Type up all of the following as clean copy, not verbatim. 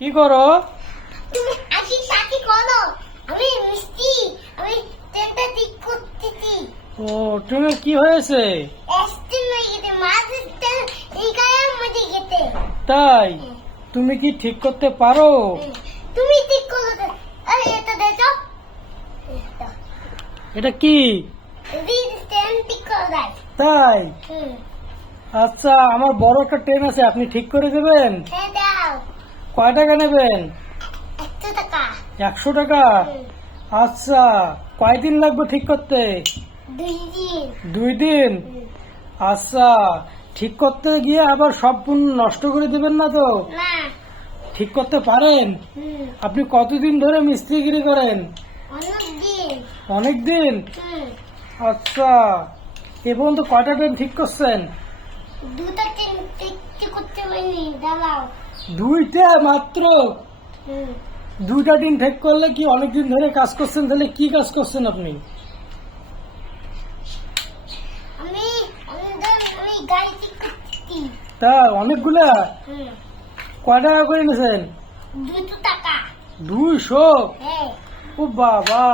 কি করো? তুমি আজকে সাথে করো। আমি মিষ্টি, আমি তেলটা ঠিক করতেছি। ও তুমি কি হয়েছে? এস্টিম হয়ে গেছে, মাছের তেল এই গায়ের মধ্যে গেছে। তাই তুমি কি ঠিক করতে পারো? তুমি ঠিক করো তো। আরে এটা দেখো, এটা কি? তেল ঠিক করো দেয়। তাই আচ্ছা, আমার বড় একটা ট্রেন আছে, আপনি ঠিক করে দেবেন? হ্যাঁ দাও, কয় টাকা নেবেন? 100 টাকা। 100 টাকা? আচ্ছা, কয়দিন লাগবে ঠিক করতে? 2 দিন। 2 দিন? আচ্ছা, ঠিক করতে গিয়ে আবার সব পণ্য নষ্ট করে দেবেন না তো? না। ঠিক করতে পারেন? আপনি কতদিন ধরে মিস্ত্রিগিরি করেন? অনেক দিন। অনেক দিন? আচ্ছা, এ পর্যন্ত কয়টা ট্রেন ঠিক করছেন? 2টা তেল ঠিক করতে পারিনি, দাঁড়াও। 2টা মাত্র? 2টা দিন ঠিক করলে কি অনেকদিন ধরে কাজ করছেন? তাহলে কি কাজ করছেন আপনি? আমি আমি গাড়ি ঠিক করতেছি। তা অনেকগুলা? কয় টাকা করে নিয়েছেন? 200 টাকা। 200? হ্যাঁ, ও বাবা,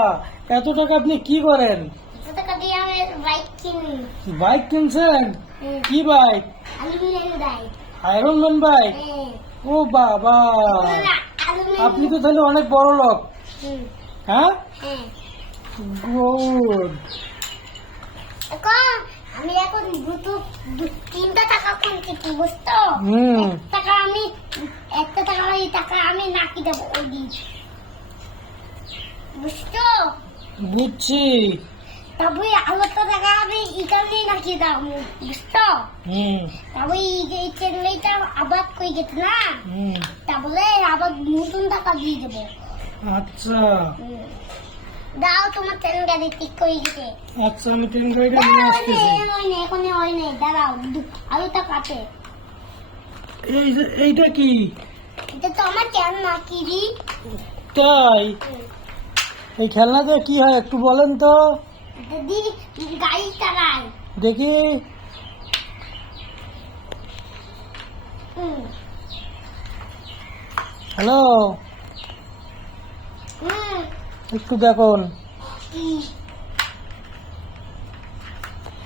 এত টাকা আপনি কি করেন? 200 টাকা দিয়ে আমি বাইক কিনি। বাইক কিনছেন? কি bike? Aluminium bike. Iron man bike? ও বাবা, আপনি তো তাহলে অনেক বড় লোক। হ্যাঁ, গুড। আমি এখন 3টা টাকা কিনতেছি, বুঝতো? হুম, 1 টাকা এই টাকা আমি নাকি দেবো ওই দিন, বুঝতো? বুঝছি। তবে আলোটা টাকা আমি এখানে নাকি দেবো, বুঝতো? হুম তবে এই চেন্নাইটা আবার কই গেছে না, হুম, তাহলে আবার নতুন টাকা দিয়ে দেবো। আচ্ছা দাও, তোমার ট্রেন গাড়ি ঠিক করে গেছে। আচ্ছা, আমি ট্রেন গাড়িটা নিয়ে আসতেছি। এখন হয় নাই, দাঁড়াও, আলুটা কাটে। এইটা কি? এটা তো আমার ট্রেন না, কি রি? তাই? এই খেলনাতে কি হয় একটু বলেন তো দিদি গাড়ি চালায়। দেখি। হ্যালো, একটু দেখুন।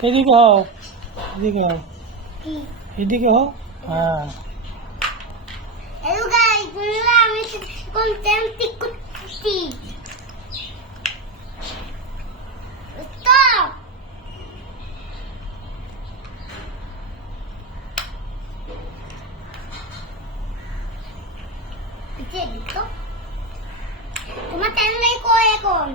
এদিকে হও, এদিকে হও, এদিকে হও। হ্যাঁ, হ্যালো গাইস, বন্ধুরা, আমি কোন ট্রেন ঠিক করছি। স্টপ। তোমার ট্রেন গাড়ি কই এখন?